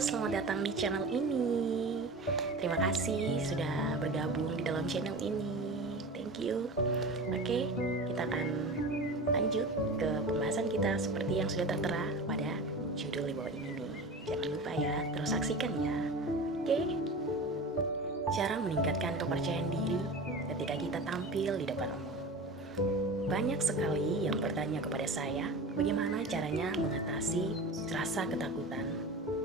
selamat datang di channel ini. Terima kasih sudah bergabung di dalam channel ini. Thank you. Oke, kita akan lanjut ke pembahasan kita seperti yang sudah tertera pada judul di bawah ini nih. Jangan lupa ya, terus saksikan ya. Oke. Cara meningkatkan kepercayaan diri ketika kita tampil di depan umum. Banyak sekali yang bertanya kepada saya, bagaimana caranya mengatasi rasa ketakutan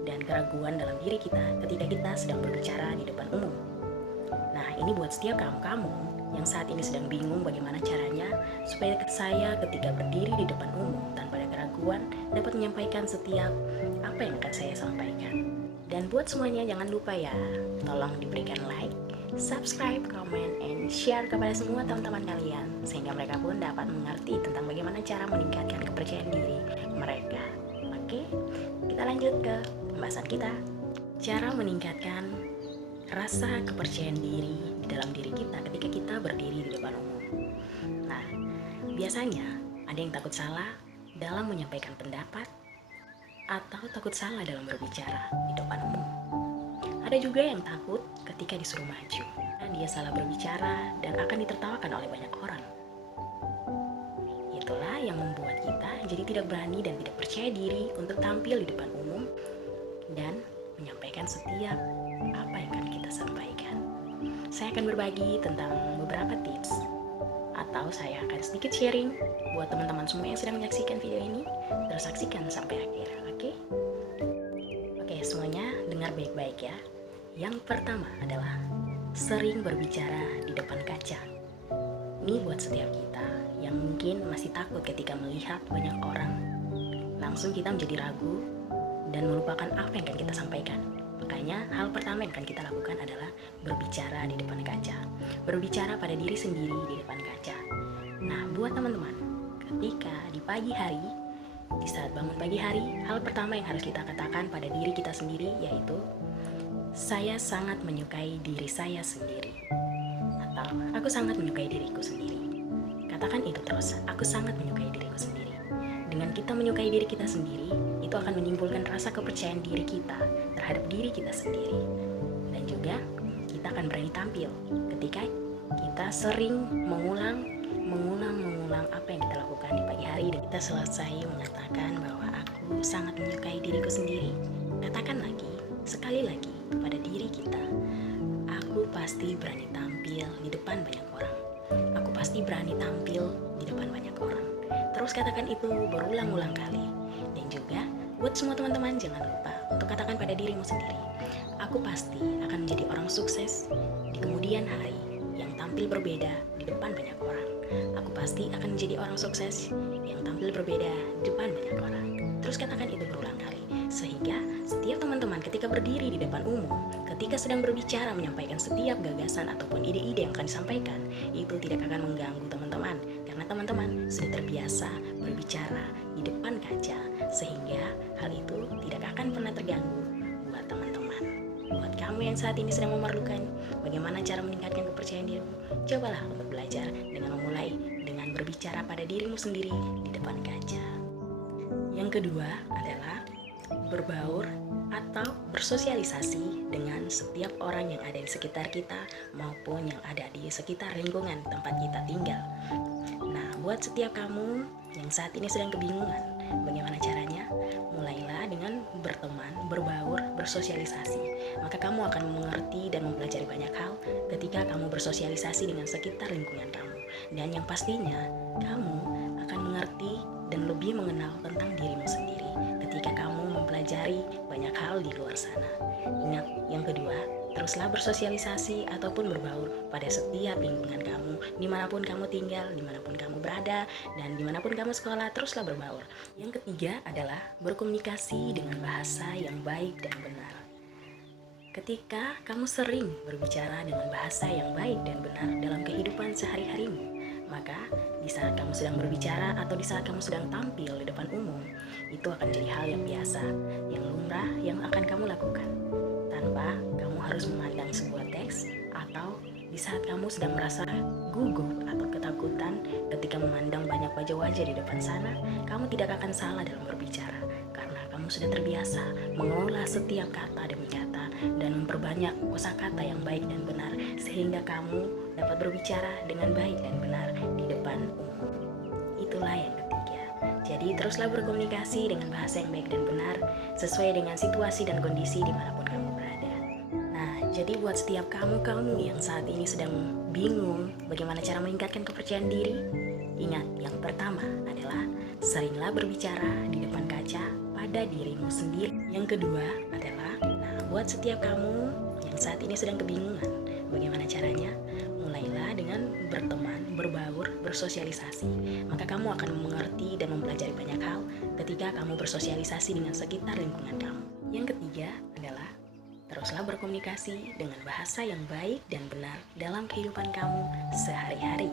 dan keraguan dalam diri kita ketika kita sedang berbicara di depan umum. Nah, ini buat setiap kamu yang saat ini sedang bingung bagaimana caranya supaya saya ketika berdiri di depan umum tanpa ada keraguan dapat menyampaikan setiap apa yang akan saya sampaikan. Dan buat semuanya jangan lupa ya, tolong diberikan like, subscribe, comment, and share kepada semua teman-teman kalian sehingga mereka pun dapat mengerti tentang bagaimana cara meningkatkan kepercayaan diri mereka. Oke, kita lanjut ke pembahasan kita. Cara meningkatkan rasa kepercayaan diri di dalam diri kita ketika kita berdiri di depan umum. Nah, biasanya ada yang takut salah dalam menyampaikan pendapat atau takut salah dalam berbicara di depan umum. Ada juga yang takut ketika disuruh maju. Dia salah berbicara dan akan ditertawakan oleh banyak orang. Itulah yang membuat kita jadi tidak berani dan tidak percaya diri untuk tampil di depan umum dan menyampaikan setiap apa yang akan kita sampaikan. Saya akan berbagi tentang beberapa tips atau saya akan sedikit sharing buat teman-teman semua yang sedang menyaksikan video ini. Terus saksikan sampai akhir, oke? Oke, semuanya dengar baik-baik ya. Yang pertama adalah sering berbicara di depan kaca. Ini buat setiap kita yang mungkin masih takut ketika melihat banyak orang. Langsung kita menjadi ragu dan melupakan apa yang akan kita sampaikan. Makanya hal pertama yang akan kita lakukan adalah berbicara di depan kaca. Berbicara pada diri sendiri di depan kaca. Nah, buat teman-teman, ketika di pagi hari, di saat bangun pagi hari, hal pertama yang harus kita katakan pada diri kita sendiri yaitu saya sangat menyukai diri saya sendiri. Atau aku sangat menyukai diriku sendiri. Katakan itu terus, aku sangat menyukai diriku sendiri. Dengan kita menyukai diri kita sendiri, itu akan menimbulkan rasa kepercayaan diri kita terhadap diri kita sendiri. Dan juga kita akan berani tampil ketika kita sering mengulang apa yang kita lakukan di pagi hari dan kita selesai mengatakan bahwa aku sangat menyukai diriku sendiri. Katakan lagi, sekali lagi kepada diri kita, aku pasti berani tampil di depan banyak orang. Aku pasti berani tampil di depan banyak orang. Terus katakan itu berulang-ulang kali. Dan juga buat semua teman-teman jangan lupa untuk katakan pada dirimu sendiri, aku pasti akan menjadi orang sukses di kemudian hari yang tampil berbeda di depan banyak orang. Aku pasti akan menjadi orang sukses yang tampil berbeda di depan banyak orang. Terus katakan itu berulang kali sehingga setiap teman-teman ketika berdiri di depan umum, ketika sedang berbicara menyampaikan setiap gagasan ataupun ide-ide yang akan disampaikan, itu tidak akan mengganggu teman-teman karena teman-teman sudah terbiasa berbicara di depan kaca sehingga hal itu tidak akan pernah terganggu buat teman-teman. Buat kamu yang saat ini sedang memerlukan bagaimana cara meningkatkan kepercayaan dirimu, cobalah untuk belajar dengan memulai dengan berbicara pada dirimu sendiri di depan kaca. Yang kedua adalah berbaur atau bersosialisasi dengan setiap orang yang ada di sekitar kita maupun yang ada di sekitar lingkungan tempat kita tinggal. Nah, buat setiap kamu yang saat ini sedang kebingungan bagaimana caranya, mulailah dengan berteman, berbaur, bersosialisasi. Maka kamu akan mengerti dan mempelajari banyak hal ketika kamu bersosialisasi dengan sekitar lingkungan kamu. Dan yang pastinya, kamu akan mengerti dan lebih mengenal tentang dirimu sendiri ketika kamu mempelajari banyak hal di luar sana. Ingat, yang kedua, teruslah bersosialisasi ataupun berbaur pada setiap lingkungan kamu, dimanapun kamu tinggal, dimanapun kamu berada, dan dimanapun kamu sekolah, teruslah berbaur. Yang ketiga adalah berkomunikasi dengan bahasa yang baik dan benar. Ketika kamu sering berbicara dengan bahasa yang baik dan benar dalam kehidupan sehari-harimu, maka di saat kamu sedang berbicara atau di saat kamu sedang tampil di depan umum, itu akan jadi hal yang biasa, yang lumrah yang akan kamu lakukan tanpa kamu harus memandang sebuah teks atau di saat kamu sedang merasa gugup atau ketakutan ketika memandang banyak wajah-wajah di depan sana, kamu tidak akan salah dalam berbicara karena kamu sudah terbiasa mengelola setiap kata demi kata dan memperbanyak kosakata yang baik dan benar sehingga kamu dapat berbicara dengan baik dan benar di depan umum. Itulah yang ketiga. Jadi teruslah berkomunikasi dengan bahasa yang baik dan benar sesuai dengan situasi dan kondisi dimanapun kamu berada. Nah, jadi buat setiap kamu yang saat ini sedang bingung bagaimana cara meningkatkan kepercayaan diri, ingat yang pertama adalah seringlah berbicara di depan kaca pada dirimu sendiri. Yang kedua adalah, buat setiap kamu yang saat ini sedang kebingungan bagaimana caranya, mulailah dengan berteman, berbaur, bersosialisasi. Maka kamu akan mengerti dan mempelajari banyak hal ketika kamu bersosialisasi dengan sekitar lingkungan kamu. Yang ketiga adalah teruslah berkomunikasi dengan bahasa yang baik dan benar dalam kehidupan kamu sehari-hari.